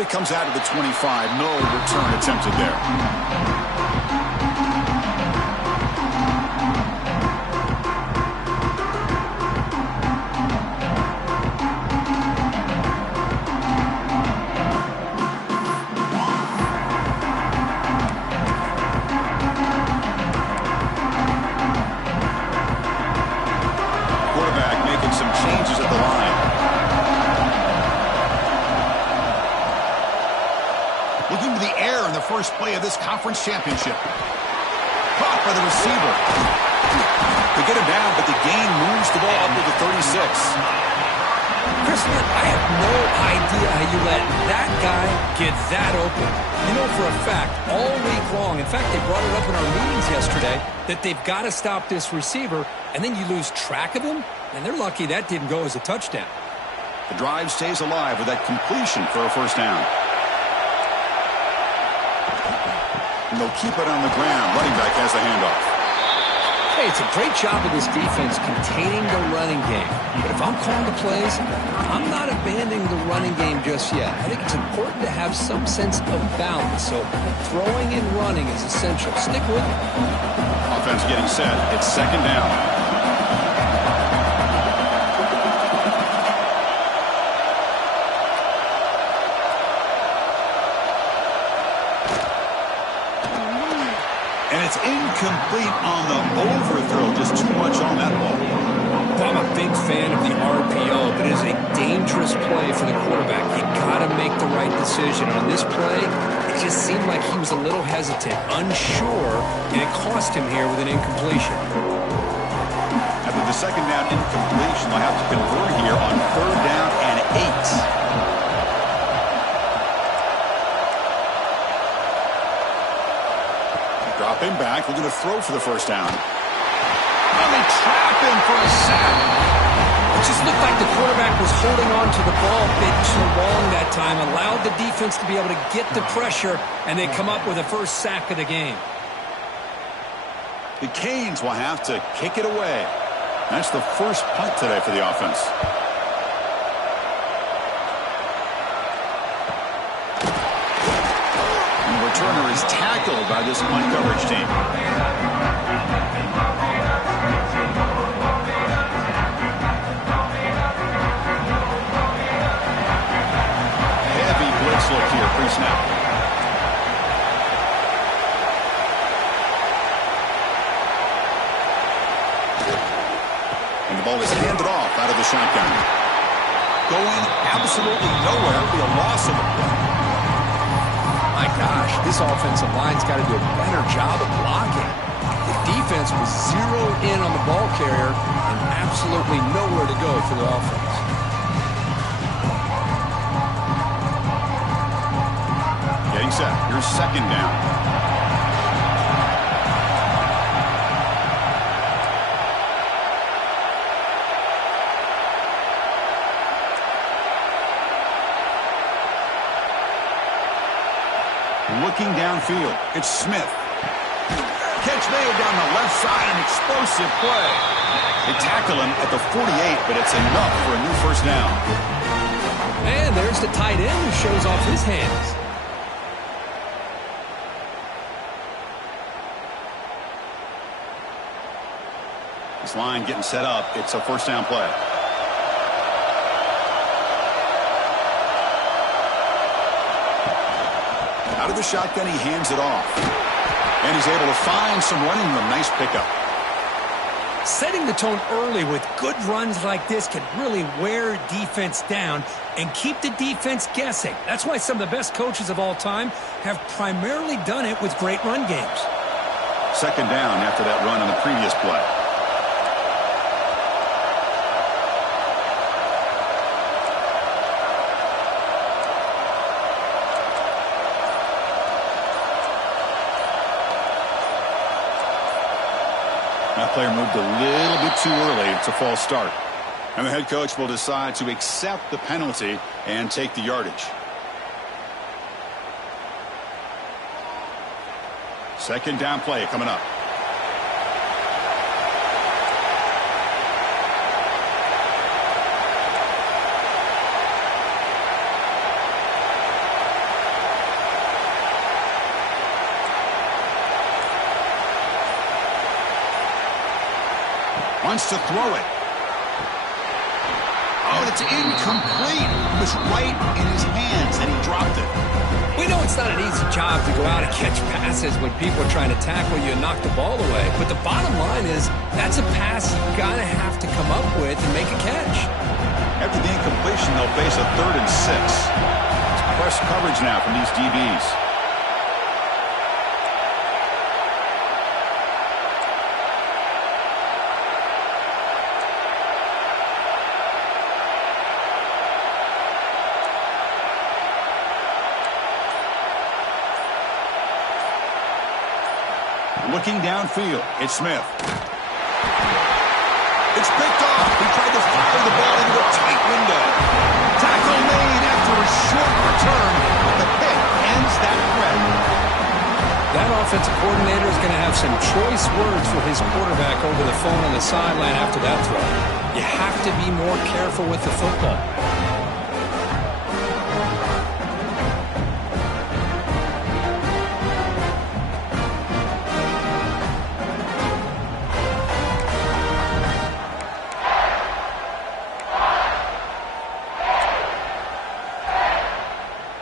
And it comes out to the 25. No return attempted there. First play of this conference championship. Caught by the receiver. They get him down, but the gain moves the ball up to the 36. Chris, I have no idea how you let that guy get that open. You know for a fact, all week long, in fact, they brought it up in our meetings yesterday, that they've got to stop this receiver, and then you lose track of him, and they're lucky that didn't go as a touchdown. The drive stays alive with that completion for a first down. And they'll keep it on the ground. Running back has the handoff. Hey, it's a great job of this defense containing the running game. But if I'm calling the plays, I'm not abandoning the running game just yet. I think it's important to have some sense of balance. So throwing and running is essential. Stick with it. Offense getting set. It's second down. It's incomplete on the overthrow. Just too much on that ball. I'm a big fan of the RPO, but it is a dangerous play for the quarterback. You got to make the right decision. On this play, it just seemed like he was a little hesitant, unsure, and it cost him here with an incompletion. After the second down incompletion, they'll have to convert here on third down and 8. Drop him back. We're going to throw for the first down. And they trap him for a sack. It just looked like the quarterback was holding on to the ball a bit too long that time, allowed the defense to be able to get the pressure, and they come up with the first sack of the game. The Canes will have to kick it away. That's the first punt today for the offense. Returner is tackled by this punt coverage team. Heavy blitz look here, pre-snap. And the ball is handed off out of the shotgun. Going absolutely nowhere. It'll be a loss of a play. My gosh, this offensive line's got to do a better job of blocking. The defense was zeroed in on the ball carrier and absolutely nowhere to go for the offense. Getting set. Here's second down. Looking downfield, it's Smith. Catch made down the left side, an explosive play. They tackle him at the 48, but it's enough for a new first down. And there's the tight end who shows off his hands. This line getting set up. It's a first down play. Out of the shotgun, he hands it off. And he's able to find some running room. Nice pickup. Setting the tone early with good runs like this can really wear defense down and keep the defense guessing. That's why some of the best coaches of all time have primarily done it with great run games. Second down after that run on the previous play. That player moved a little bit too early. It's a false start. And the head coach will decide to accept the penalty and take the yardage. Second down play coming up. Wants to throw it. Oh, it's incomplete. It was right in his hands, and he dropped it. We know it's not an easy job to go out and catch passes when people are trying to tackle you and knock the ball away. But the bottom line is that's a pass you got to have to come up with and make a catch. After the incompletion, they'll face a 3rd and 6. It's press coverage now from these DBs. Looking downfield, it's Smith. It's picked off. He tried to fire the ball into a tight window. Tackle made after a short return, but the pick ends that threat. That offensive coordinator is going to have some choice words for his quarterback over the phone on the sideline after that throw. You have to be more careful with the football.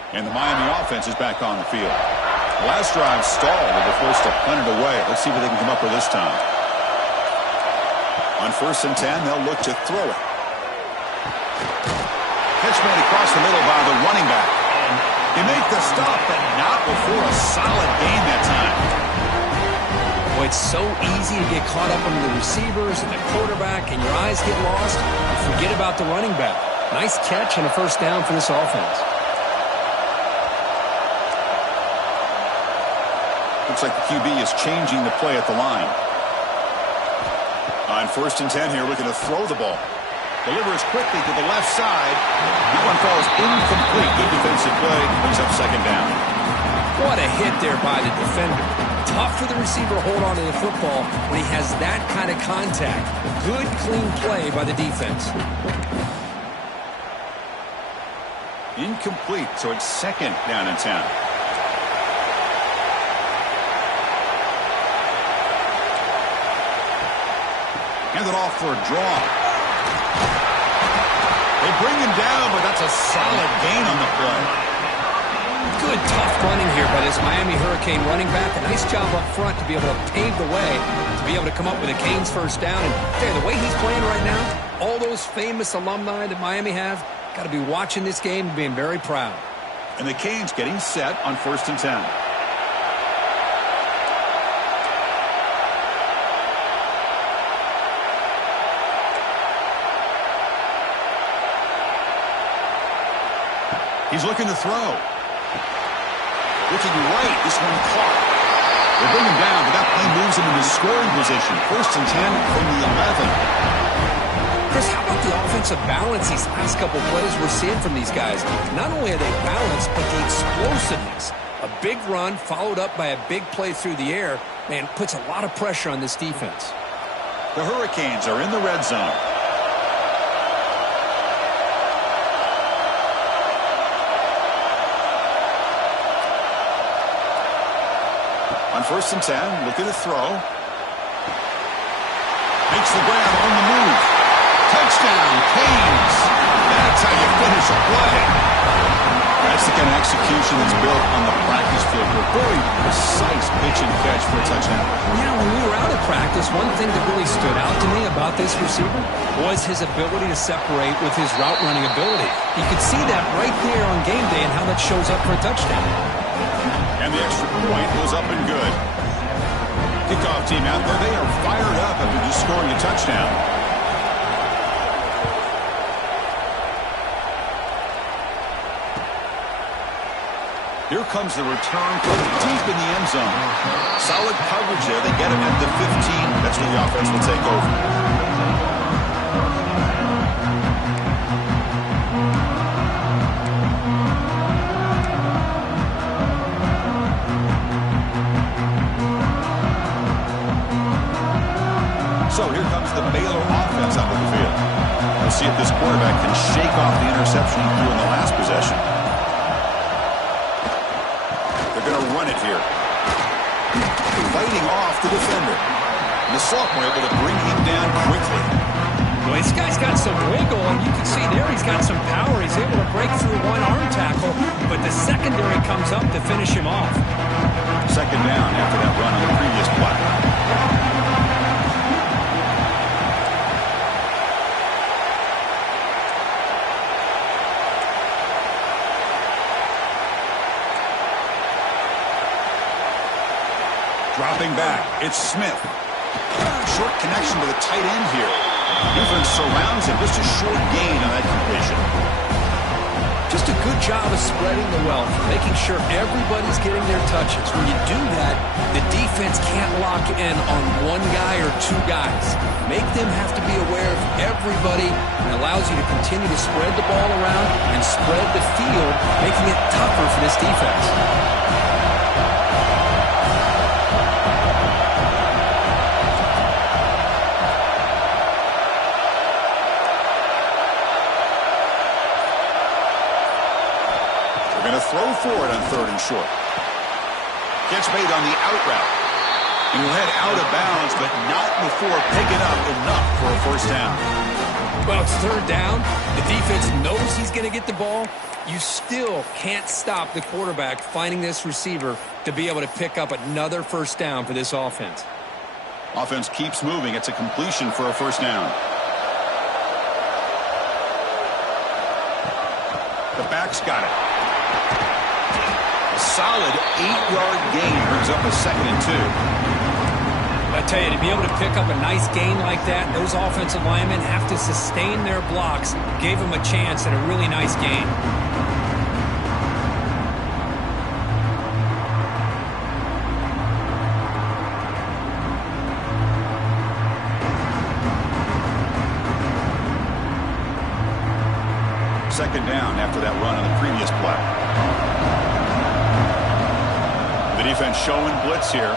And the Miami offense is back on the field. The last drive stalled. They were forced to punt it away. Let's see what they can come up with this time. On 1st and 10, they'll look to throw it. Catch made across the middle by the running back. You make the stop, but not before a solid gain that time. Boy, it's so easy to get caught up on the receivers and the quarterback, and your eyes get lost. You forget about the running back. Nice catch and a 1st down for this offense. Looks like the QB is changing the play at the line. On 1st and 10 here, looking to throw the ball. Delivers quickly to the left side. That one falls incomplete. Good defensive play. Brings up 2nd down. What a hit there by the defender. Tough for the receiver to hold on to the football when he has that kind of contact. Good, clean play by the defense. Incomplete, so it's 2nd down and 10. Hand it off for a draw. They bring him down, but that's a solid gain on the play. Good, tough running here by this Miami Hurricane running back. A nice job up front to be able to pave the way, to be able to come up with a Canes 1st down. And the way he's playing right now, all those famous alumni that Miami have, got to be watching this game and being very proud. And the Canes getting set on 1st and 10. He's looking to throw. Looking right. This one caught. They bring him down, but that play moves him into scoring position. 1st and 10 from the 11. Chris, how about the offensive balance these last couple plays we're seeing from these guys? Not only are they balanced, but the explosiveness. A big run followed up by a big play through the air, man, puts a lot of pressure on this defense. The Hurricanes are in the red zone. On 1st and 10, looking to throw. Makes the grab on the move. Touchdown, Canes. That's how you finish a play. That's the kind of execution that's built on the practice field. A very precise pitch and catch for a touchdown. Yeah, when we were out of practice, one thing that really stood out to me about this receiver was his ability to separate with his route running ability. You could see that right there on game day and how that shows up for a touchdown. And the extra point was up and good. Kickoff team out there, they are fired up after just scoring a touchdown. Here comes the return from deep in the end zone. Solid coverage there. They get him at the 15. That's where the offense will take over. So here comes the Baylor offense out of the field. We'll see if this quarterback can shake off the interception he threw in the last possession. They're going to run it here. Fighting off the defender. And the sophomore able to bring him down quickly. Well, this guy's got some wiggle, and you can see there he's got some power. He's able to break through one arm tackle, but the secondary comes up to finish him off. Second down after that run on the previous play. Dropping back, it's Smith. Short connection to the tight end here. Defense surrounds him. Just a short gain on that completion. Just a good job of spreading the wealth, making sure everybody's getting their touches. When you do that, the defense can't lock in on one guy or two guys. Make them have to be aware of everybody, and allows you to continue to spread the ball around and spread the field, making it tougher for this defense. Throw forward on 3rd and short. Gets made on the out route. And will head out of bounds, but not before picking up enough for a first down. Well, it's 3rd down. The defense knows he's going to get the ball. You still can't stop the quarterback finding this receiver to be able to pick up another first down for this offense. Offense keeps moving. It's a completion for a first down. The back's got it. A solid 8-yard gain brings up a 2nd and 2. I tell you, to be able to pick up a nice gain like that, those offensive linemen have to sustain their blocks. Gave them a chance at a really nice gain. Second down after that run on the previous play. The defense showing blitz here.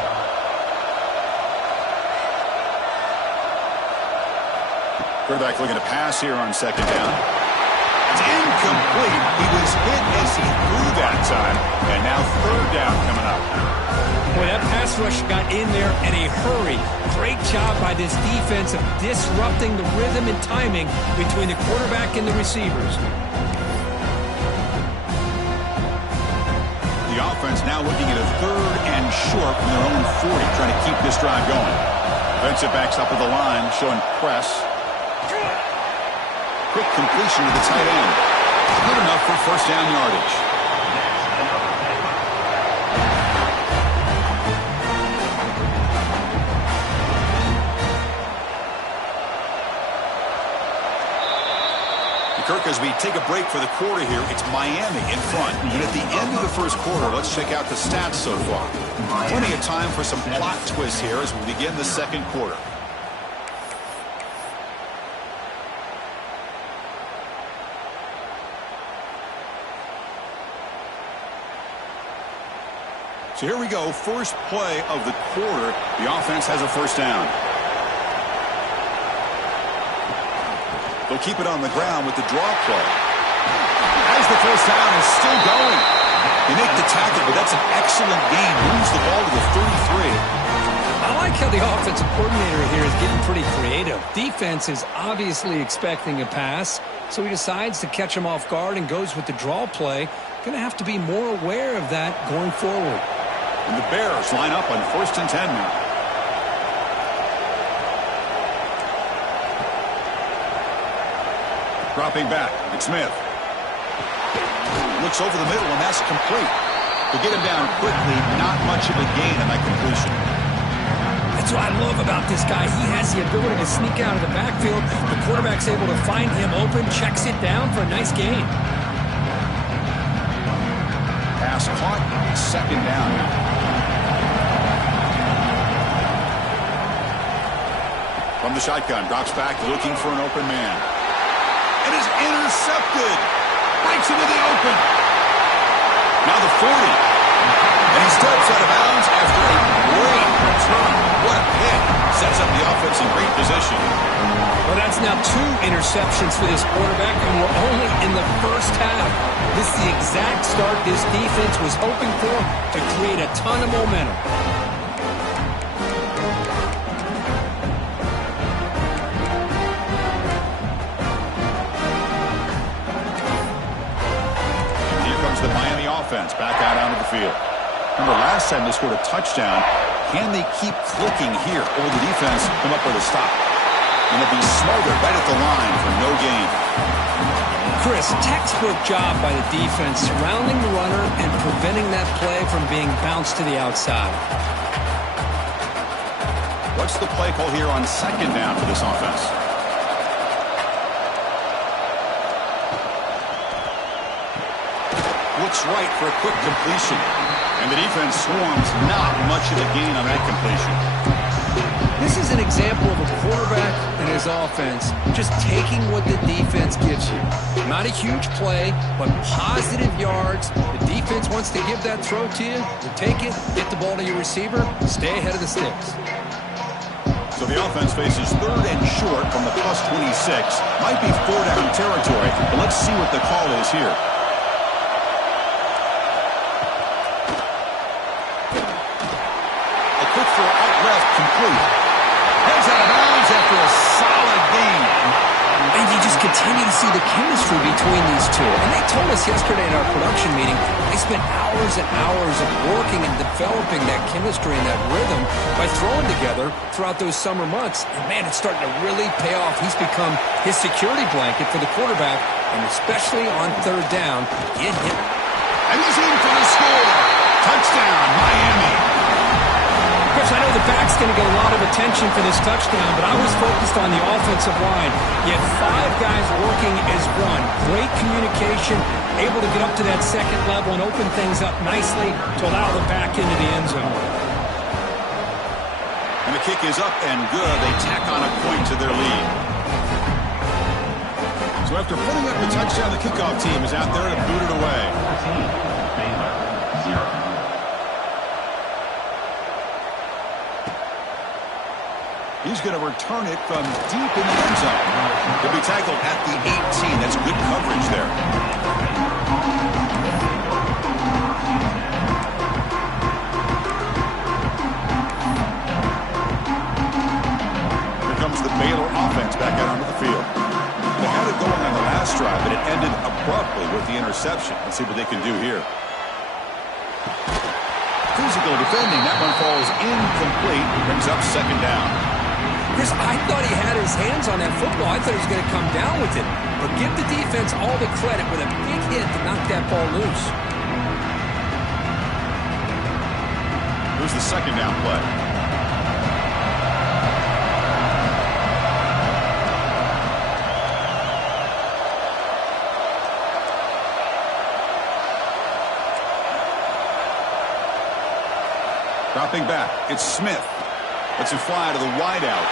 Quarterback looking to pass here on 2nd down. It's incomplete. He was hit as he threw that time. And now 3rd down coming up. Boy, that pass rush got in there in a hurry. Great job by this defense of disrupting the rhythm and timing between the quarterback and the receivers. The offense now looking at a 3rd and short from their own 40, trying to keep this drive going. Defensive backs up at the line, showing press. Quick completion to the tight end. Good enough for first down yardage. Kirk, as we take a break for the quarter here, it's Miami in front. And at the end of the first quarter, let's check out the stats so far. Plenty of time for some plot twists here as we begin the second quarter. So here we go, first play of the quarter. The offense has a first down. They'll keep it on the ground with the draw play. As the first down is still going. They make the tackle, but that's an excellent gain. Moves the ball to the 33. I like how the offensive coordinator here is getting pretty creative. Defense is obviously expecting a pass, so he decides to catch him off guard and goes with the draw play. Going to have to be more aware of that going forward. And the Bears line up on 1st and 10 now. Dropping back, it's Smith. Looks over the middle, and that's complete. To get him down quickly, not much of a gain on that completion. That's what I love about this guy. He has the ability to sneak out of the backfield. The quarterback's able to find him open, checks it down for a nice gain. Pass caught, 2nd down. From the shotgun, drops back, looking for an open man. And is intercepted. Breaks into the open. Now the 40. And he steps out of bounds after a great return. What a pick. Sets up the offense in great position. Well, that's now 2 interceptions for this quarterback, and we're only in the first half. This is the exact start this defense was hoping for to create a ton of momentum. offense back out onto the field. Remember, last time they scored a touchdown. Can they keep clicking here, or will the defense come up with a stop? And they'll be smothered right at the line for no gain. Chris, textbook job by the defense, surrounding the runner and preventing that play from being bounced to the outside. What's the play call here on second down for this offense? Looks right for a quick completion. And the defense swarms, not much of a gain on that completion. This is an example of a quarterback and his offense just taking what the defense gives you. Not a huge play, but positive yards. The defense wants to give that throw to you. You take it, get the ball to your receiver, stay ahead of the sticks. So the offense faces third and short from the plus 26. Might be 4-down territory, but let's see what the call is here. A quick throw out left, complete. Heads out of bounds after a solid gain. And you just continue to see the chemistry between these two. And they told us yesterday in our production meeting, they spent hours and hours of working and developing that chemistry and that rhythm by throwing together throughout those summer months. And, man, it's starting to really pay off. He's become his security blanket for the quarterback, and especially on third down, get him. And he's in for the score. Touchdown, Miami. Chris, I know the back's going to get a lot of attention for this touchdown, but I was focused on the offensive line. You had 5 guys working as one. Great communication, able to get up to that second level and open things up nicely to allow them back into the end zone. And the kick is up and good. They tack on a point to their lead. So after putting up the touchdown, the kickoff team is out there to boot it away. He's going to return it from deep in the end zone. He'll be tackled at the 18. That's good coverage there. Here comes the Baylor offense back out onto the field. They had it going on the last drive, but it ended abruptly with the interception. Let's see what they can do here. Physical defending. That one falls incomplete. Brings up second down. Chris, I thought he had his hands on that football. I thought he was going to come down with it. But give the defense all the credit with a big hit to knock that ball loose. Here's the second down play. Dropping back, it's Smith. Lets him fly to the wideout.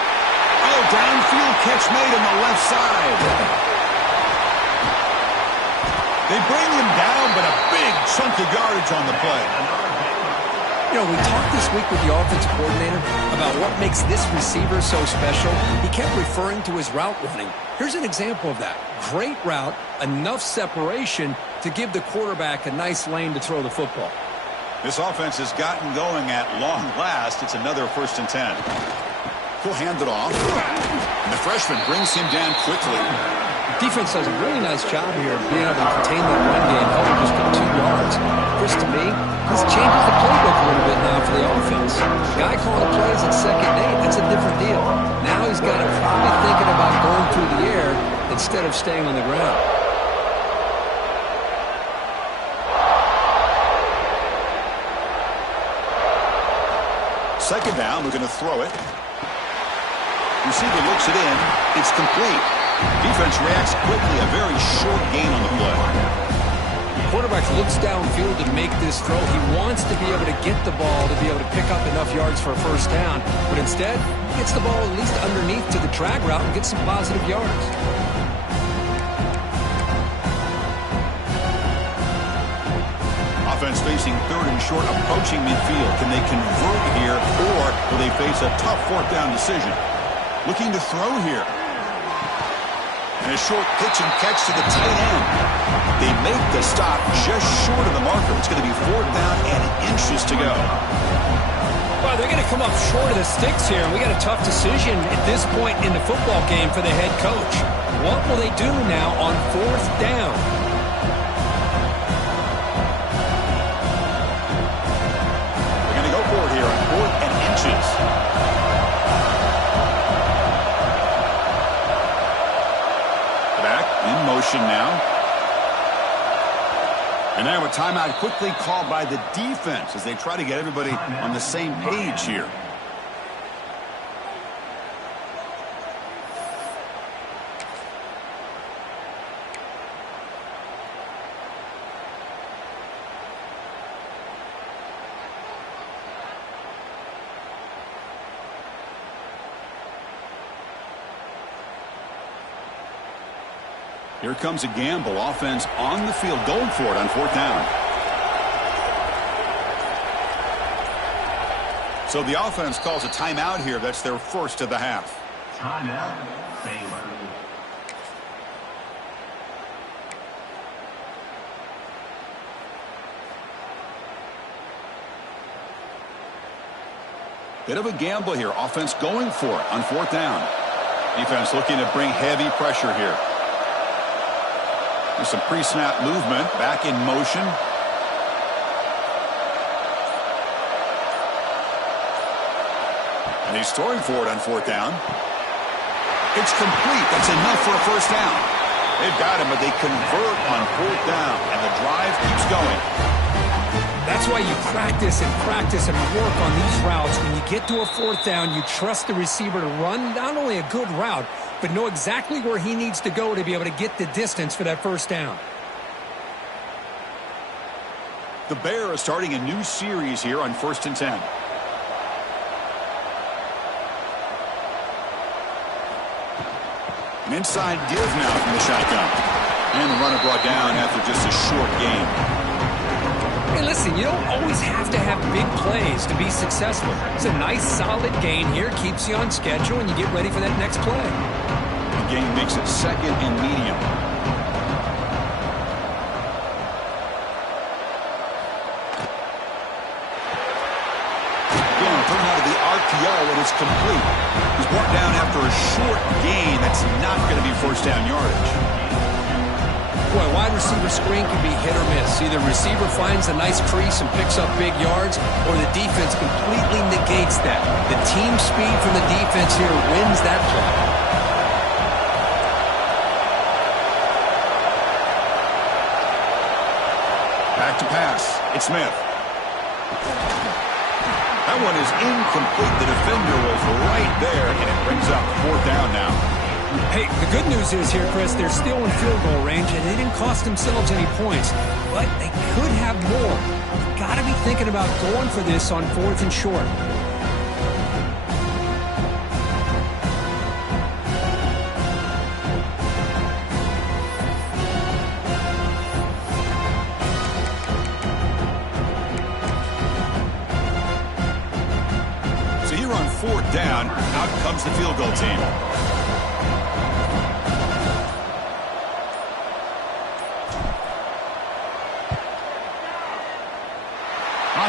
Oh, downfield catch made on the left side. They bring him down, but a big chunk of yardage on the play. You know, we talked this week with the offensive coordinator about what makes this receiver so special. He kept referring to his route running. Here's an example of that. Great route, enough separation to give the quarterback a nice lane to throw the football. This offense has gotten going at long last. It's another 1st and 10. He'll hand it off. And the freshman brings him down quickly. Defense does a really nice job here of being able to contain that run game, helping just get 2 yards. Chris, to me, this changes the playbook a little bit now for the offense. The guy calling the plays at 2nd and 8, that's a different deal. Now he's got to probably thinking about going through the air instead of staying on the ground. Second down, we're going to throw it. Receiver looks it in. It's complete. Defense reacts quickly. A very short gain on the play. Quarterback looks downfield to make this throw. He wants to be able to get the ball to be able to pick up enough yards for a 1st down. But instead, he gets the ball at least underneath to the drag route and gets some positive yards. Offense facing 3rd and short, approaching midfield. Can they convert here, or will they face a tough 4th down decision? Looking to throw here. And a short pitch and catch to the tight end. They make the stop just short of the marker. It's going to be 4th down and inches to go. Well, they're going to come up short of the sticks here. We got a tough decision at this point in the football game for the head coach. What will they do now on 4th down? Back in motion now. And now a timeout quickly called by the defense as they try to get everybody on the same page here. Here comes a gamble. Offense on the field going for it on 4th down. So the offense calls a timeout here. That's their first of the half. Timeout, Baylor. Bit of a gamble here. Offense going for it on 4th down. Defense looking to bring heavy pressure here. There's some pre-snap movement. Back in motion. And he's throwing for it on 4th down. It's complete. That's enough for a first down. They've got him, but they convert on 4th down. And the drive keeps going. That's why you practice and work on these routes. When you get to a 4th down, you trust the receiver to run not only a good route, but know exactly where he needs to go to be able to get the distance for that first down. The Bears are starting a new series here on 1st and 10. An inside give now from the shotgun. And the runner brought down after just a short gain. Hey, listen, you don't always have to have big plays to be successful. It's a nice, solid gain here. Keeps you on schedule, and you get ready for that next play. The gain makes it 2nd and medium. Again, thrown out of the RPO, and it's complete. He's brought down after a short gain. That's not going to be first down yardage. Boy, wide receiver screen can be hit or miss. Either receiver finds a nice crease and picks up big yards, or the defense completely negates that. The team speed from the defense here wins that play. Back to pass. It's Smith. That one is incomplete. The defender was right there, and it brings up 4th down now. Hey, the good news is here, Chris, they're still in field goal range, and they didn't cost themselves any points. But they could have more. You've got to be thinking about going for this on 4th and short. So here on 4th down, out comes the field goal team.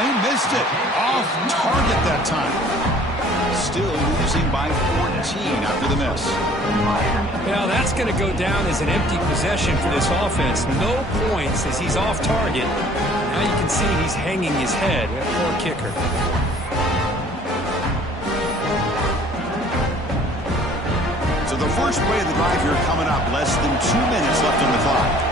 He missed it. Off target that time. Still losing by 14 after the miss. Well, that's going to go down as an empty possession for this offense. No points as he's off target. Now you can see he's hanging his head. Poor kicker. So the first play of the drive here coming up. Less than 2 minutes left on the clock.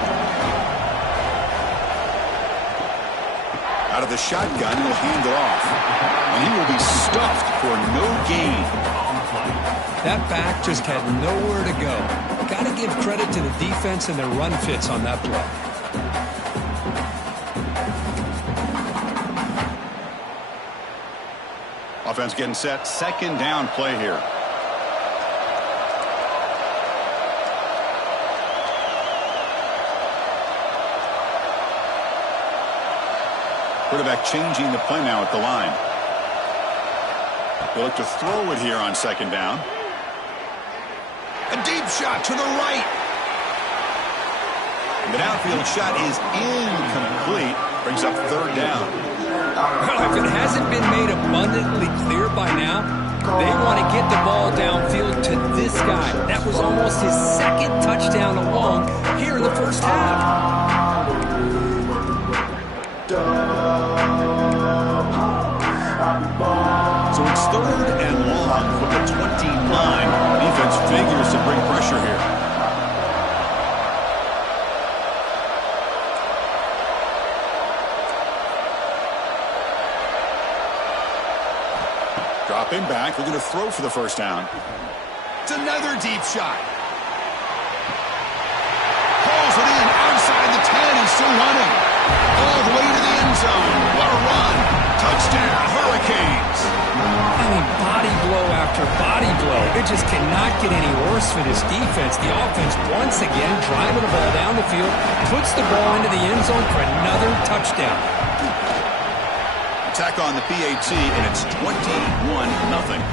Out of the shotgun, he'll hand it off. And he will be stuffed for no gain. That back just had nowhere to go. Got to give credit to the defense and their run fits on that play. Offense getting set. 2nd down play here. Quarterback changing the play now at the line. They'll look to throw it here on 2nd down. A deep shot to the right. And the downfield shot is incomplete. Brings up 3rd down. Well, if it hasn't been made abundantly clear by now, they want to get the ball downfield to this guy. That was almost his 2nd touchdown alone here in the first half. So it's 3rd and long from the 29. Defense figures to bring pressure here. Dropping back, we're going to throw for the first down. It's another deep shot. Pulls it in outside the 10 and still running. All the way to the end zone. What a run. Touchdown, Hurricanes. I mean, body blow after body blow. It just cannot get any worse for this defense. The offense, once again, driving the ball down the field, puts the ball into the end zone for another touchdown. Attack on the PAT, and it's 21-0.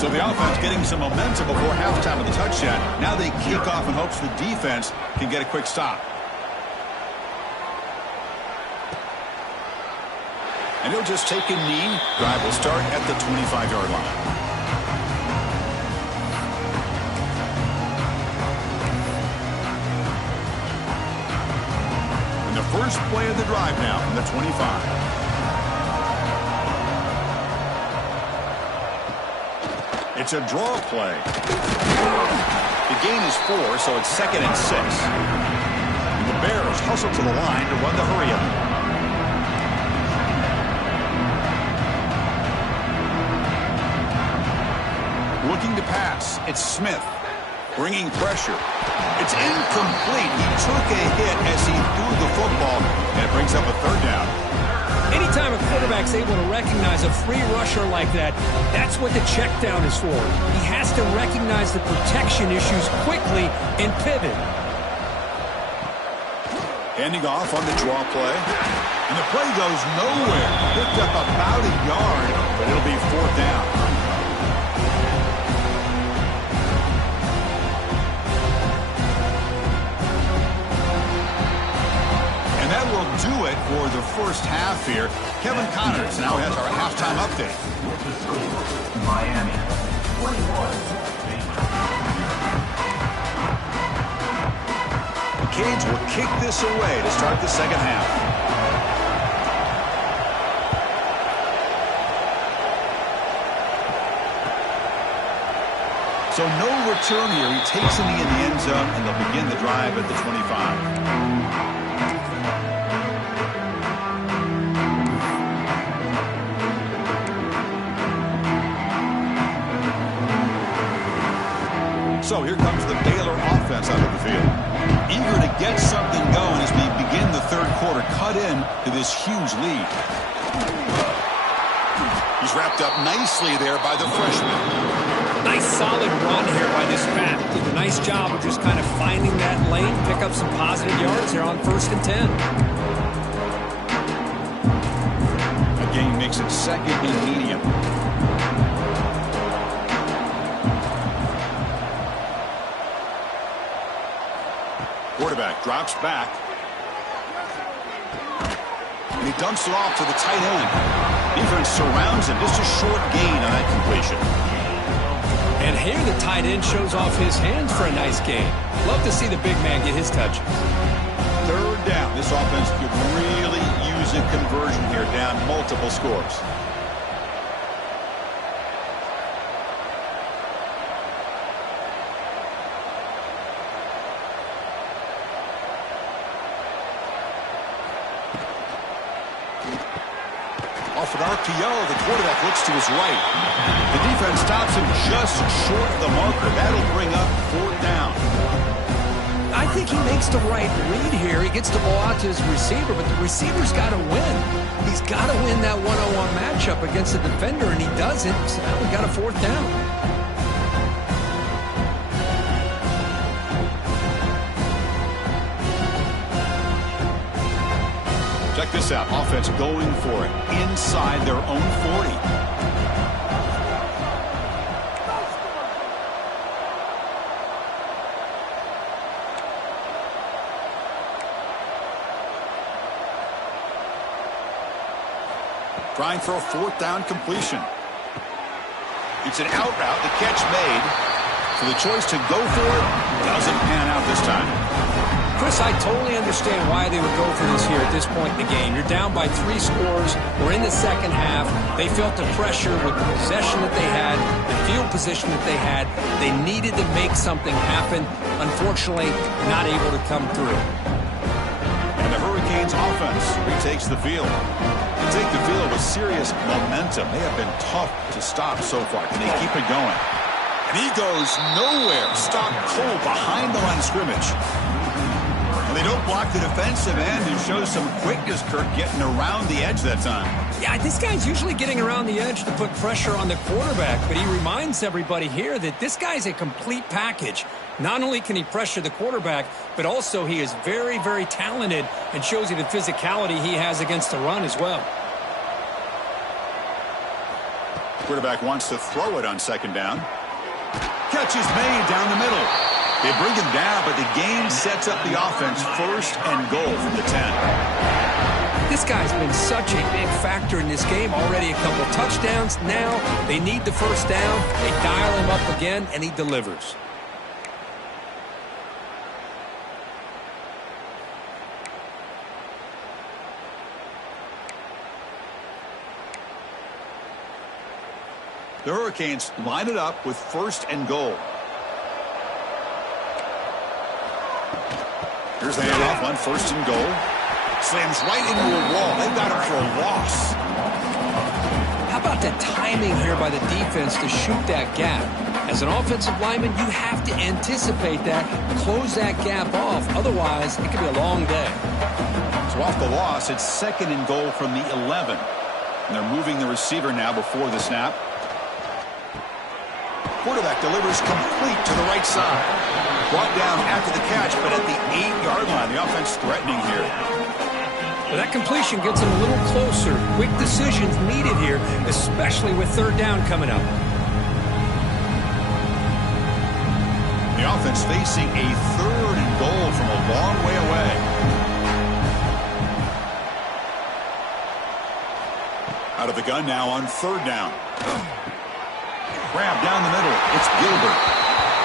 So the offense getting some momentum before halftime of the touchdown. Now they kick off in hopes the defense can get a quick stop. And he'll just take a knee. Drive will start at the 25-yard line. And the first play of the drive now from the 25. It's a draw play. The gain is 4, so it's 2nd and 6. And the Bears hustle to the line to run the hurry-up. Looking to pass. It's Smith. Bringing pressure. It's incomplete. He took a hit as he threw the football, and it brings up a 3rd down. Anytime a quarterback's able to recognize a free rusher like that, that's what the check down is for. He has to recognize the protection issues quickly and pivot. Handing off on the draw play. And the play goes nowhere. Picked up about a yard, but it'll be 4th down. Do it for the first half here. Kevin Connors now has our halftime update. The score, Miami 21. The Canes will kick this away to start the second half. So no return here. He takes it in the end zone, and they'll begin the drive at the 25. So here comes the Baylor offense out of the field. Eager to get something going as we begin the 3rd quarter. Cut in to this huge lead. He's wrapped up nicely there by the freshman. Nice solid run here by this back. Did a nice job of just kind of finding that lane, pick up some positive yards here on 1st and 10. Again, makes it 2nd and medium. Quarterback drops back. And he dumps it off to the tight end. Defense surrounds him. Just a short gain on that completion. And here the tight end shows off his hands for a nice gain. Love to see the big man get his touches. 3rd down. This offense could really use a conversion here, down multiple scores. Off an RPO, the quarterback looks to his right. The defense stops him just short of the marker. That'll bring up 4th down. I think he makes the right read here. He gets the ball out to his receiver, but the receiver's got to win. He's got to win that one-on-one matchup against the defender, and he doesn't. So now we got a 4th down. Check this out. Offense going for it inside their own 40. Trying for a 4th down completion. It's an out route. The catch made. So the choice to go for it doesn't pan out this time. Chris, I totally understand why they would go for this here at this point in the game. You're down by 3 scores. We're in the second half. They felt the pressure with the possession that they had, the field position that they had. They needed to make something happen. Unfortunately, not able to come through. And the Hurricanes offense retakes the field. They take the field with serious momentum. They have been tough to stop so far. Can they keep it going? And he goes nowhere. Stopped cold behind the line of scrimmage. And they don't block the defensive end and show some quickness, Kirk, getting around the edge that time. Yeah, this guy's usually getting around the edge to put pressure on the quarterback, but he reminds everybody here that this guy's a complete package. Not only can he pressure the quarterback, but also he is very, very talented and shows you the physicality he has against the run as well. Quarterback wants to throw it on second down. Catch is made down the middle. They bring him down, but the game sets up the offense first and goal from the 10. This guy's been such a big factor in this game. Already a couple touchdowns. Now they need the first down. They dial him up again, and he delivers. The Hurricanes line it up with first and goal. Here's the handoff on first and goal. Slams right into a wall. They've got him for a loss. How about the timing here by the defense to shoot that gap? As an offensive lineman, you have to anticipate that, close that gap off. Otherwise, it could be a long day. So off the loss, it's second and goal from the 11. And they're moving the receiver now before the snap. Quarterback delivers complete to the right side. Brought down after the catch, but at the 8-yard line, the offense threatening here. Well, that completion gets him a little closer. Quick decisions needed here, especially with third down coming up. The offense facing a third and goal from a long way away. Out of the gun now on third down. Grab down the middle. It's Gilbert.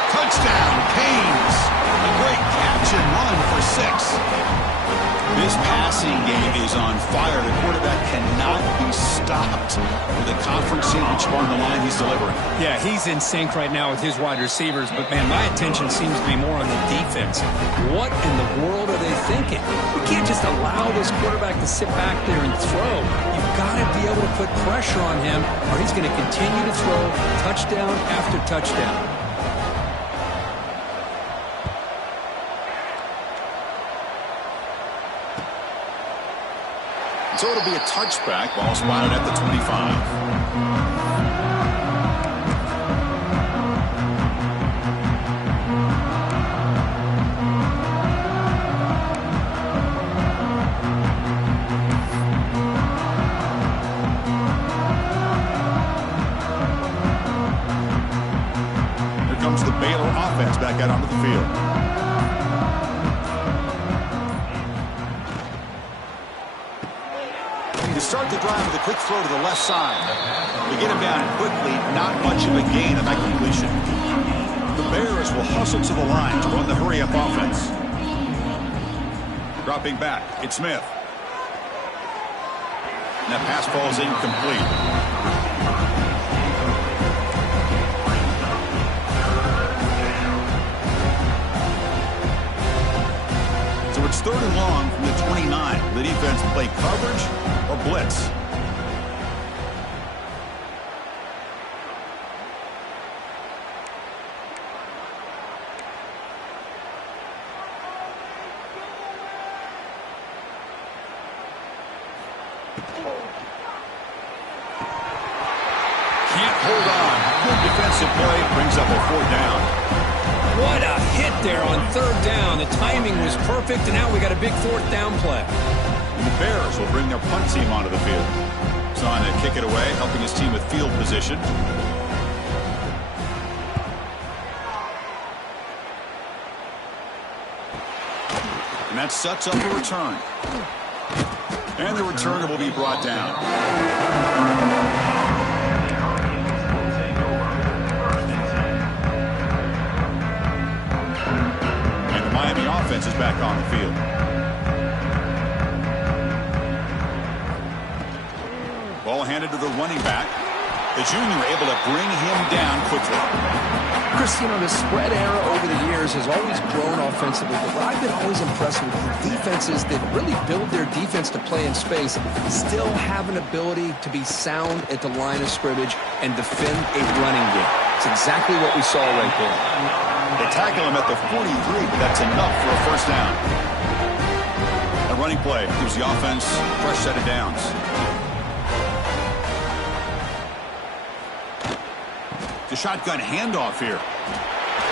Touchdown, Canes. A great catch and run for 6. This passing game is on fire. The quarterback cannot be stopped with a conference championship on the line he's delivering. Yeah, he's in sync right now with his wide receivers, but, man, my attention seems to be more on the defense. What in the world are they thinking? You can't just allow this quarterback to sit back there and throw. You've got to be able to put pressure on him, or he's going to continue to throw touchdown after touchdown. So it'll be a touchback. Ball spotted at the 25. Here comes the Baylor offense back out onto the field. Start the drive with a quick throw to the left side. They get him down quickly, not much of a gain on that completion. The Bears will hustle to the line to run the hurry-up offense. Dropping back, it's Smith. And that pass falls incomplete. So it's third and long from the 29. The defense play coverage or blitz. Can't hold on. Good defensive play brings up a fourth down. What a hit there on third down. The timing was perfect, and now we got a big fourth down play. And the Bears will bring their punt team onto the field. He's on to kick it away, helping his team with field position. And that sets up a return. And the returner will be brought down. And the Miami offense is back on the field. Ball handed to the running back. The junior able to bring him down quickly. Chris, you know, the spread era over the years has always grown offensively, but what I've been always impressed with the defenses that really build their defense to play in space still have an ability to be sound at the line of scrimmage and defend a running game. It's exactly what we saw right there. They tackle him at the 43, but that's enough for a first down. A running play gives the offense a fresh set of downs. The shotgun handoff here.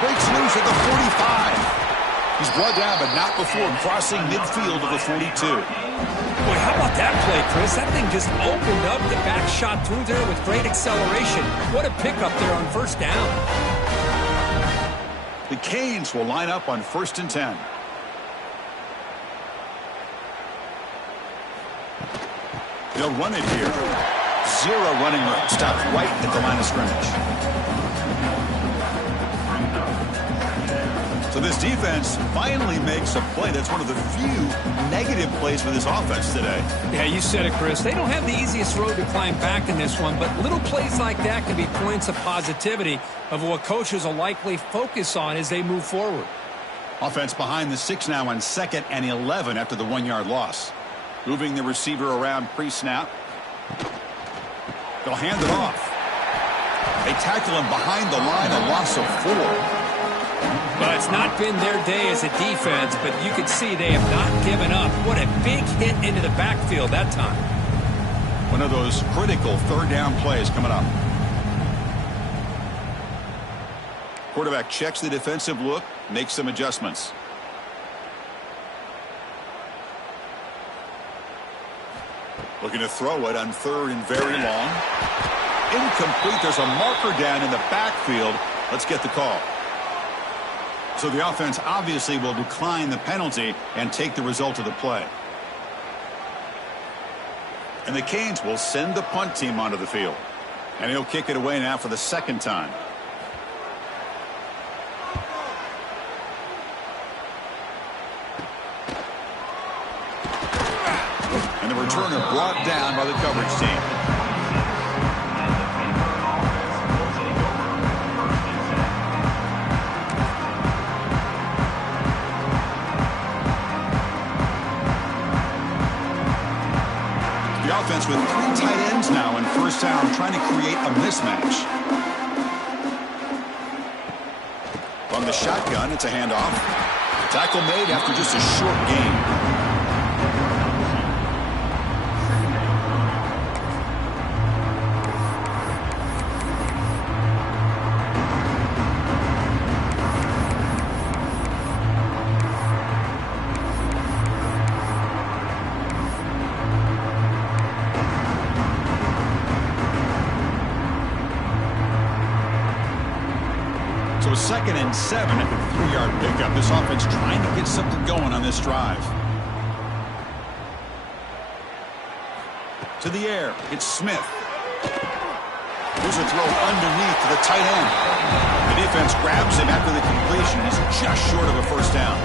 Breaks loose at the 45. He's brought down, but not before crossing midfield of the 42. Boy, how about that play, Chris? That thing just opened up. The back shot through there with great acceleration. What a pickup there on first down. The Canes will line up on 1st and 10. They'll run it here. Zero running room. Stopped right at the line of scrimmage. So this defense finally makes a play. That's one of the few negative plays for this offense today. Yeah, you said it, Chris. They don't have the easiest road to climb back in this one, but little plays like that can be points of positivity of what coaches will likely focus on as they move forward. Offense behind the 6 now on 2nd and 11 after the 1-yard loss. Moving the receiver around pre-snap. They'll hand it off. They tackle him behind the line, a loss of 4. Well, it's not been their day as a defense, but you can see they have not given up. What a big hit into the backfield that time. One of those critical third down plays coming up. Quarterback checks the defensive look, makes some adjustments. Looking to throw it on 3rd and very long. Incomplete. There's a marker down in the backfield. Let's get the call. So the offense obviously will decline the penalty and take the result of the play. And the Canes will send the punt team onto the field. And he'll kick it away now for the 2nd time. And the returner brought down by the coverage team. Offense with 3 tight ends now in first down, trying to create a mismatch. From the shotgun, it's a handoff. Tackle made after just a short gain. So 2nd and 7 at the 3-yard pickup. This offense trying to get something going on this drive. To the air, it's Smith. Here's a throw underneath to the tight end. The defense grabs him after the completion. He's just short of a first down.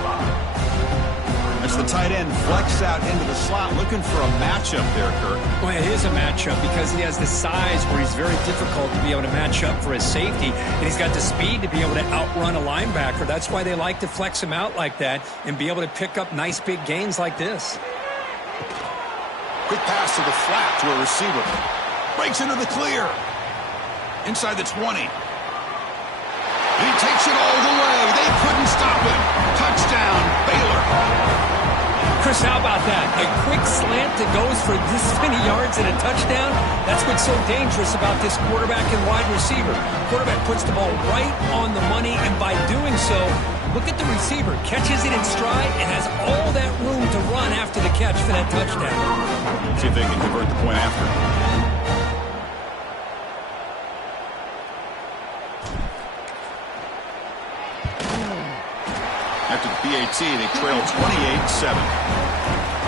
As the tight end flexed out into the slot, looking for a matchup there, Kirk. Well, it is a matchup because he has the size where he's very difficult to be able to match up for his safety, and he's got the speed to be able to outrun a linebacker. That's why they like to flex him out like that and be able to pick up nice big gains like this. Quick pass to the flat to a receiver. Breaks into the clear. Inside the 20. And he takes it all the way. They couldn't stop him. Touchdown, Baylor. Chris, how about that? A quick slant that goes for this many yards and a touchdown. That's what's so dangerous about this quarterback and wide receiver. Quarterback puts the ball right on the money, and by doing so, look at the receiver. Catches it in stride and has all that room to run after the catch for that touchdown. See if they can convert the point after. After the PAT, they trail 28-7.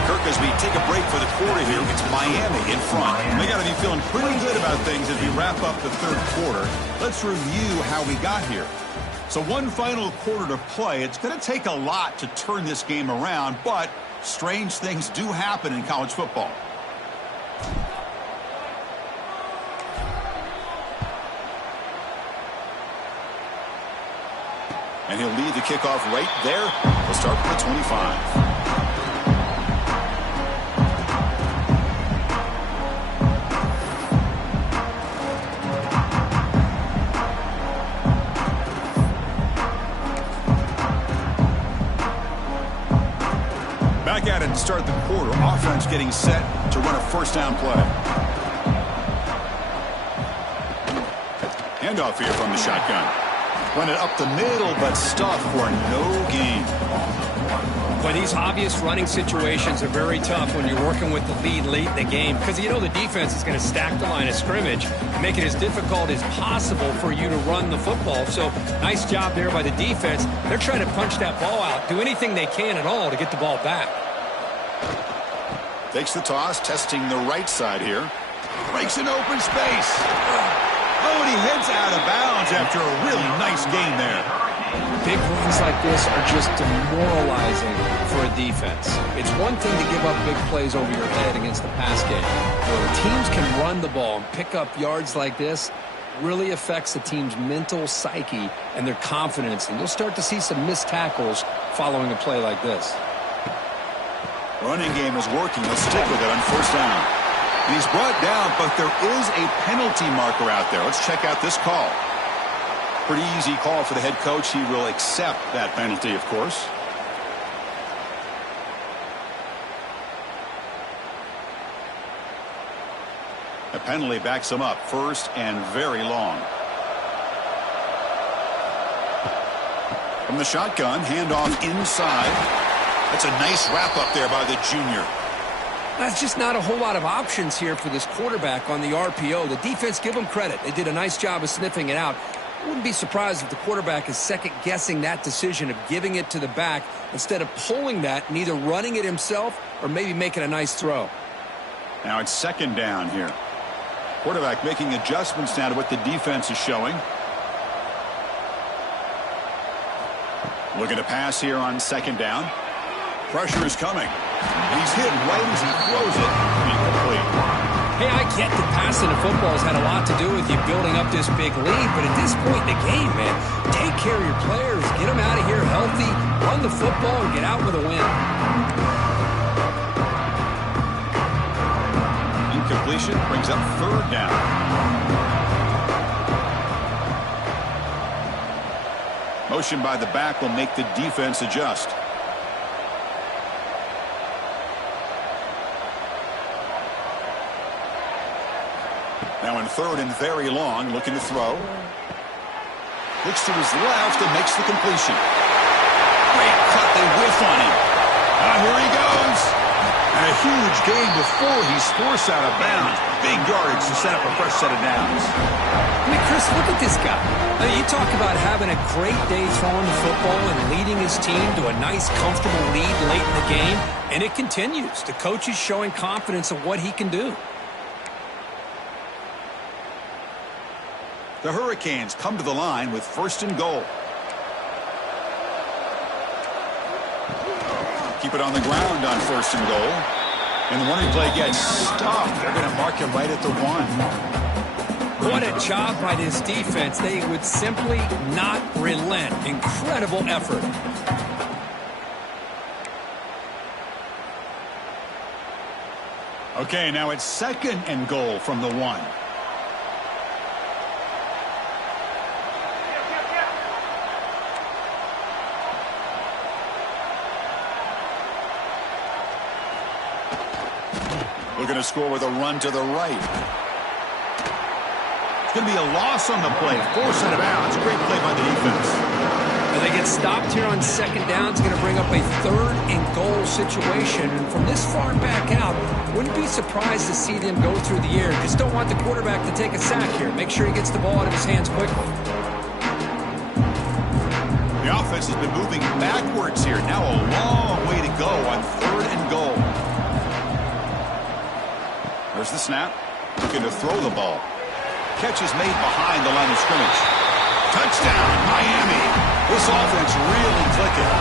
Kirk, as we take a break for the quarter here, it's Miami in front. They got to be feeling pretty good about things as we wrap up the 3rd quarter. Let's review how we got here. So one final quarter to play. It's going to take a lot to turn this game around, but strange things do happen in college football. And he'll lead the kickoff right there. He'll start with the 25. Back at it to start the quarter. Offense getting set to run a first down play. Handoff here from the shotgun. Run it up the middle, but stuff for no gain. Boy, these obvious running situations are very tough when you're working with the lead late in the game because you know the defense is going to stack the line of scrimmage and make it as difficult as possible for you to run the football. So nice job there by the defense. They're trying to punch that ball out, do anything they can at all to get the ball back. Takes the toss, testing the right side here. Breaks an open space. Oh, and he heads out of bounds after a really nice gain there. Big runs like this are just demoralizing for a defense. It's one thing to give up big plays over your head against the pass game. When teams can run the ball and pick up yards like this, really affects the team's mental psyche and their confidence. And you'll start to see some missed tackles following a play like this. Running game is working. He'll stick with it on first down. And he's brought down, but there is a penalty marker out there. Let's check out this call. Pretty easy call for the head coach. He will accept that penalty, of course. The penalty backs him up. First and very long. From the shotgun, handoff inside. That's a nice wrap up there by the junior. That's just not a whole lot of options here for this quarterback on the RPO. The defense, give them credit. They did a nice job of sniffing it out. I wouldn't be surprised if the quarterback is second-guessing that decision of giving it to the back instead of pulling that and either running it himself or maybe making a nice throw. Now it's second down here. Quarterback making adjustments now to what the defense is showing. Looking to pass here on second down. Pressure is coming. And he's hit right as he throws it. Incomplete. Hey, I get that passing the football has had a lot to do with you building up this big lead, but at this point in the game, man, take care of your players. Get them out of here healthy, run the football, and get out with a win. Incompletion brings up third down. Motion by the back will make the defense adjust. Now in third and very long, looking to throw. Looks to his left and makes the completion. Great cut, they whiff on him. Now here he goes. And a huge gain before he's forced out of bounds. Big yardage to set up a fresh set of downs. I mean, Chris, look at this guy. I mean, you talk about having a great day throwing the football and leading his team to a nice, comfortable lead late in the game, and it continues. The coach is showing confidence of what he can do. The Hurricanes come to the line with first and goal. Keep it on the ground on first and goal. And the running play gets stopped. They're going to mark him right at the 1. What a job by this defense. They would simply not relent. Incredible effort. Okay, now it's second and goal from the 1. Looking to score with a run to the right. It's going to be a loss on the play. Force out of bounds. Great play by the defense. And they get stopped here on second down. It's going to bring up a third and goal situation. And from this far back out, wouldn't be surprised to see them go through the air. Just don't want the quarterback to take a sack here. Make sure he gets the ball out of his hands quickly. The offense has been moving backwards here. Now a long way to go on third and goal. There's the snap. Looking to throw the ball. Catch is made behind the line of scrimmage. Touchdown, Miami. This offense really clicking.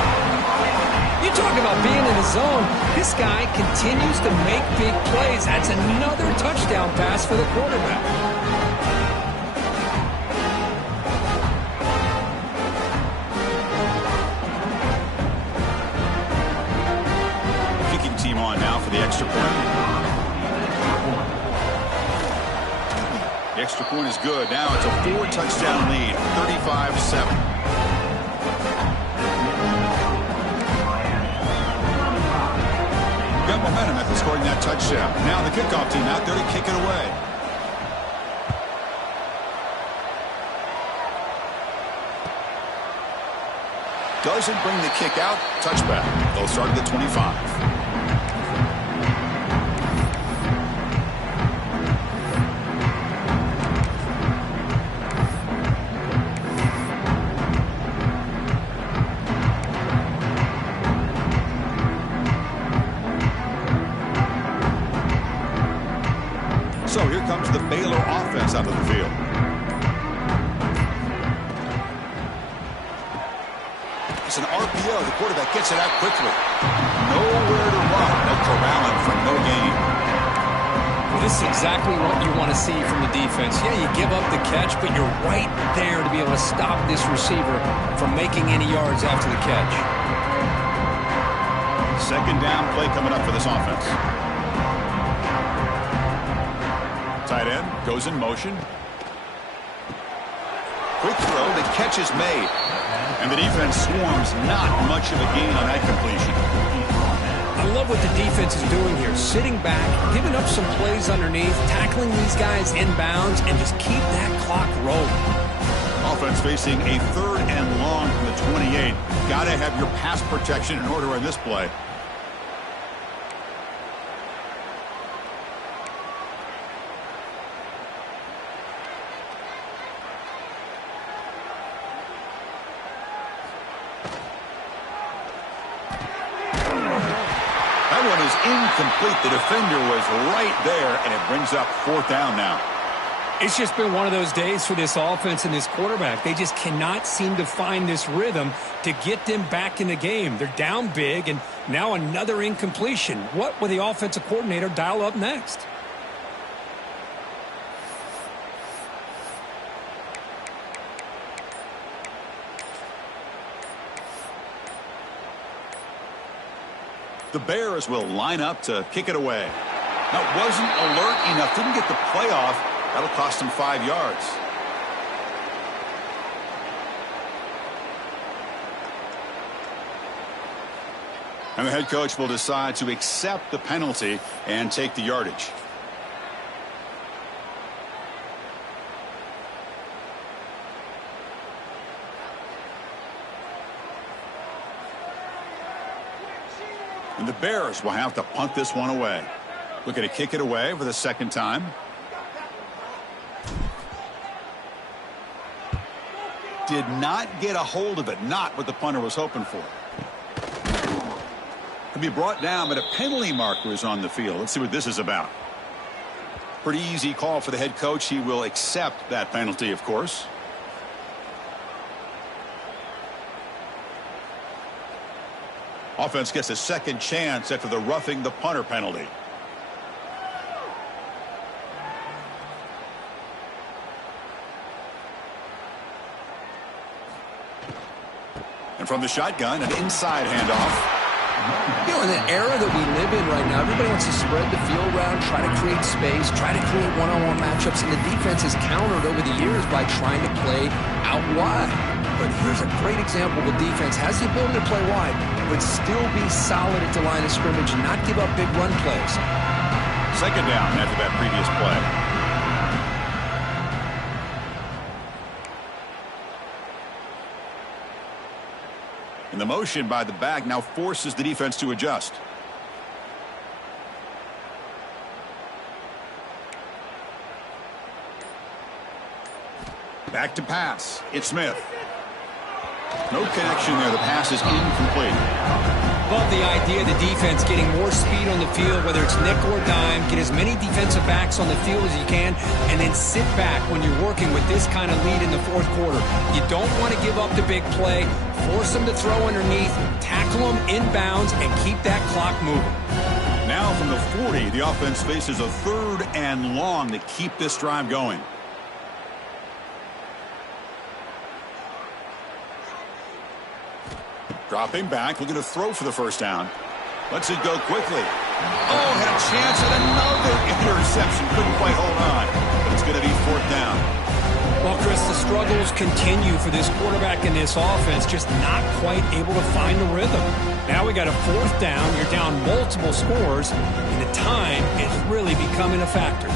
You talk about being in the zone. This guy continues to make big plays. That's another touchdown pass for the quarterback. Extra point is good. Now it's a 4-touchdown lead, 35-7. Got momentum after scoring that touchdown. Now the kickoff team out there to kick it away. Doesn't bring the kick out. Touchback. They'll start at the 25. So here comes the Baylor offense out of the field. It's an RPO. The quarterback gets it out quickly. Nowhere to run. No corralling for no gain. Well, this is exactly what you want to see from the defense. Yeah, you give up the catch, but you're right there to be able to stop this receiver from making any yards after the catch. Second down play coming up for this offense. Tight end goes in motion. Quick throw. The catch is made. And the defense swarms. Not much of a gain on that completion. I love what the defense is doing here. Sitting back, giving up some plays underneath, tackling these guys inbounds, and just keep that clock rolling. Offense facing a 3rd and long from the 28. Got to have your pass protection in order on this play. Incomplete. The defender was right there, and it brings up 4th down now. It's just been one of those days for this offense and this quarterback. They just cannot seem to find this rhythm to get them back in the game. They're down big, and now another incompletion. What will the offensive coordinator dial up next? The Bears will line up to kick it away. That wasn't alert enough. Didn't get the play off. That'll cost him 5 yards. And the head coach will decide to accept the penalty and take the yardage. And the Bears will have to punt this one away. Looking to kick it away for the 2nd time. Did not get a hold of it. Not what the punter was hoping for. To be brought down, but a penalty marker is on the field. Let's see what this is about. Pretty easy call for the head coach. He will accept that penalty, of course. Offense gets a 2nd chance after the roughing the punter penalty. And from the shotgun, an inside handoff. You know, in the era that we live in right now, everybody wants to spread the field around, try to create space, try to create one-on-one matchups, and the defense has countered over the years by trying to play out wide. But here's a great example. The defense has the ability to play wide, but still be solid at the line of scrimmage and not give up big run plays. 2nd down after that previous play. And the motion by the back now forces the defense to adjust. Back to pass. It's Smith. No connection there. The pass is incomplete. Love the idea of the defense getting more speed on the field, whether it's nickel or dime. Get as many defensive backs on the field as you can, and then sit back when you're working with this kind of lead in the 4th quarter. You don't want to give up the big play. Force them to throw underneath, tackle them inbounds, and keep that clock moving. Now from the 40, the offense faces a 3rd and long to keep this drive going. Dropping back, looking to throw for the 1st down. Lets it go quickly. Oh, had a chance at another interception. Couldn't quite hold on. But it's going to be fourth down. Well, Chris, the struggles continue for this quarterback in this offense, just not quite able to find a rhythm. Now we got a fourth down. You're down multiple scores, and the time is really becoming a factor.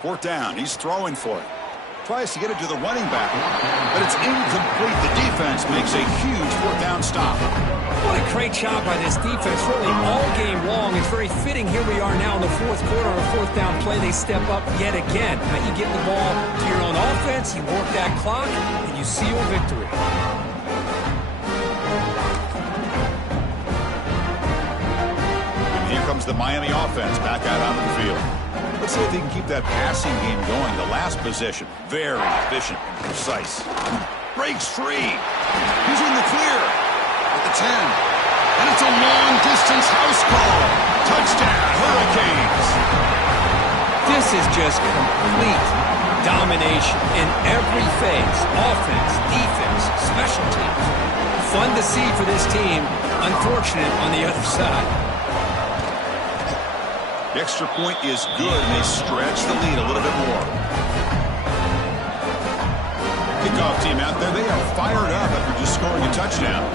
Fourth down. He's throwing for it. Tries to get it to the running back, but it's incomplete. The defense makes a huge fourth down stop. What a great job by this defense, really all game long. It's very fitting. Here we are now in the fourth quarter on a fourth down play. They step up yet again. Now you get the ball to your own offense, you work that clock, and you seal victory. And here comes the Miami offense back out onto the field. Let's see if they can keep that passing game going. The last possession, very efficient and precise. Breaks free. He's in the clear at the 10. And it's a long-distance house call. Touchdown, Hurricanes. This is just complete domination in every phase. Offense, defense, special teams. Fun to see for this team. Unfortunate on the other side. The extra point is good, and they stretch the lead a little bit more. Kickoff team out there, they are fired up after just scoring a touchdown.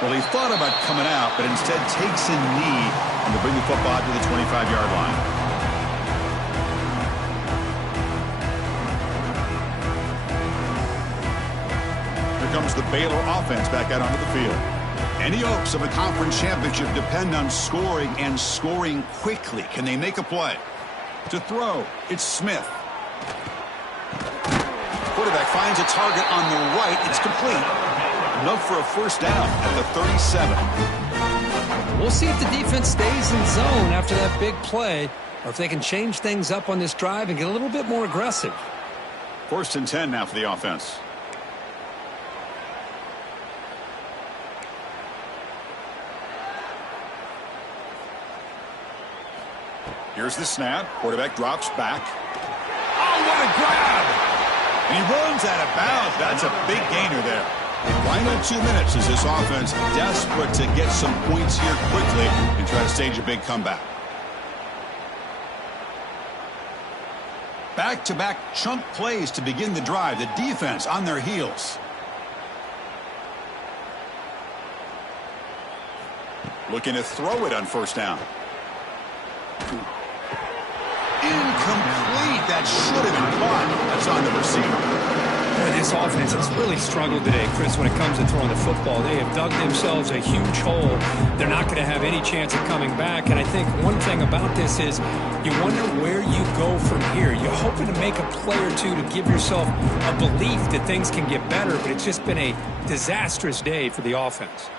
Well, he thought about coming out, but instead takes a knee and to bring the football to the 25-yard line. Comes the Baylor offense back out onto the field. Any hopes of a conference championship depend on scoring and scoring quickly. Can they make a play? To throw, it's Smith. Quarterback finds a target on the right. It's complete. Enough for a first down at the 37. We'll see if the defense stays in zone after that big play, or if they can change things up on this drive and get a little bit more aggressive. First and 10 now for the offense. Here's the snap. Quarterback drops back. Oh, what a grab! And he runs out of bounds. That's a big gainer there. Final 2 minutes as this offense desperate to get some points here quickly and try to stage a big comeback. Back-to-back chunk plays to begin the drive. The defense on their heels. Looking to throw it on first down. Incomplete. That should have been caught. That's on the receiver. Boy, this offense has really struggled today, Chris, when it comes to throwing the football. They have dug themselves a huge hole. They're not going to have any chance of coming back. And I think one thing about this is you wonder where you go from here. You're hoping to make a play or two to give yourself a belief that things can get better, but it's just been a disastrous day for the offense.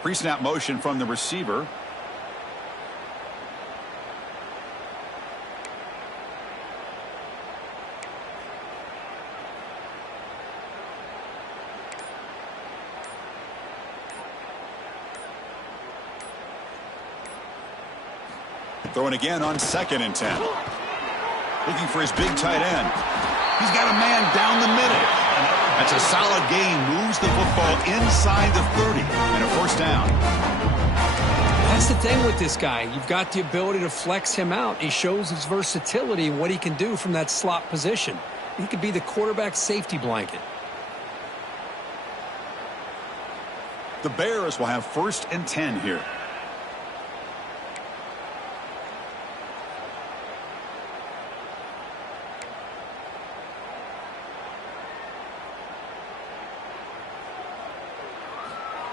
Pre-snap motion from the receiver. Throwing again on 2nd and 10. Looking for his big tight end. He's got a man down the middle. That's a solid gain. Moves the football inside the 30 and a first down. That's the thing with this guy. You've got the ability to flex him out. He shows his versatility and what he can do from that slot position. He could be the quarterback safety blanket. The Bears will have 1st and 10 here.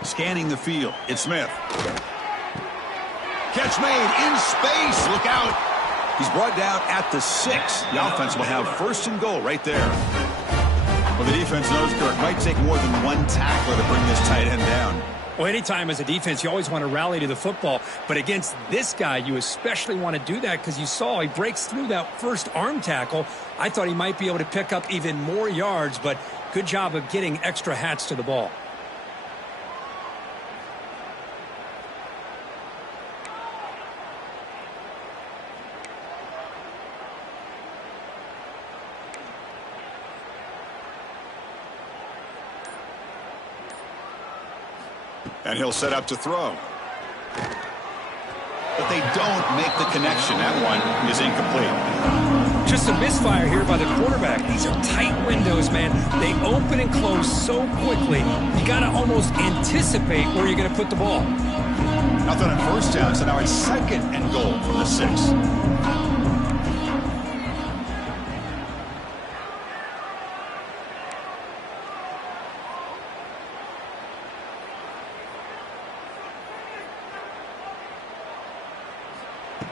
Scanning the field. It's Smith. Catch made in space. Look out. He's brought down at the 6. The offense will have 1st and goal right there. Well, the defense knows Kirk might take more than one tackler to bring this tight end down. Well, anytime as a defense, you always want to rally to the football. But against this guy, you especially want to do that because you saw he breaks through that first arm tackle. I thought he might be able to pick up even more yards, but good job of getting extra hats to the ball. And he'll set up to throw. But they don't make the connection. That one is incomplete. Just a misfire here by the quarterback. These are tight windows, man. They open and close so quickly. You got to almost anticipate where you're going to put the ball. Nothing on first down, so now it's 2nd and goal from the 6.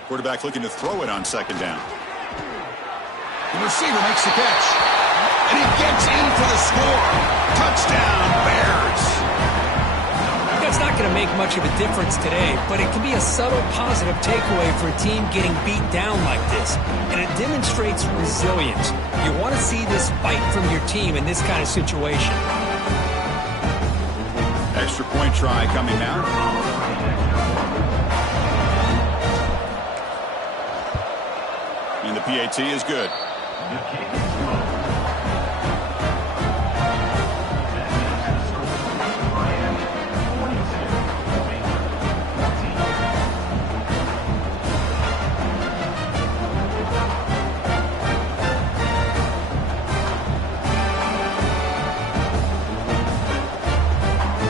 Quarterback looking to throw it on 2nd down. The receiver makes the catch. And he gets in for the score. Touchdown, Bears. That's not going to make much of a difference today, but it can be a subtle positive takeaway for a team getting beat down like this. And it demonstrates resilience. You want to see this fight from your team in this kind of situation. Extra point try coming now. And the PAT is good.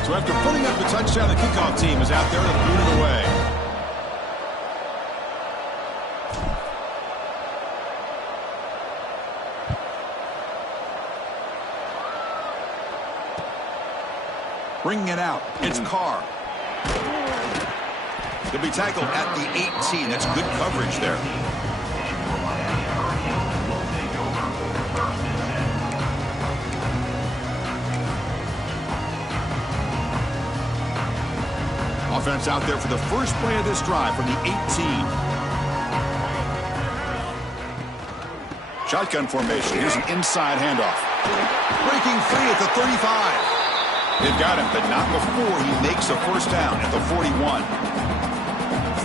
So after putting up the touchdown, the kickoff team is out there to boot it away. Bringing it out. It's Carr. He'll be tackled at the 18. That's good coverage there. Offense out there for the first play of this drive from the 18. Shotgun formation. Here's an inside handoff. Breaking free at the 35. They've got him, but not before he makes a first down at the 41.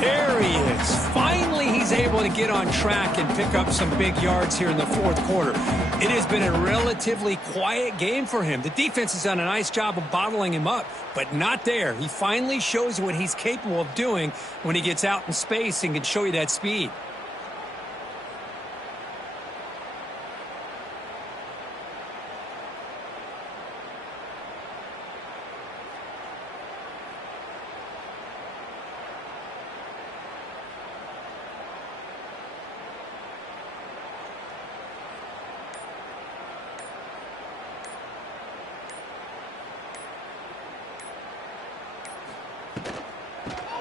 There he is. Finally, he's able to get on track and pick up some big yards here in the 4th quarter. It has been a relatively quiet game for him. The defense has done a nice job of bottling him up, but not there. He finally shows what he's capable of doing when he gets out in space and can show you that speed.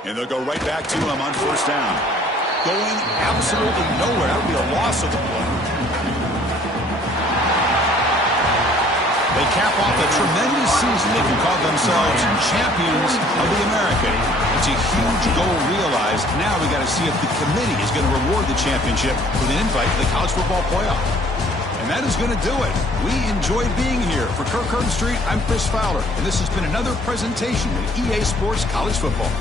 And they'll go right back to him on first down. Going absolutely nowhere. That would be a loss of the play. They cap off a tremendous season. They can call themselves champions of the American. It's a huge goal realized. Now we got to see if the committee is going to reward the championship with an invite to the college football playoff. And that is going to do it. We enjoyed being here. For Kirk Herbstreit, I'm Chris Fowler, and this has been another presentation of EA Sports College Football.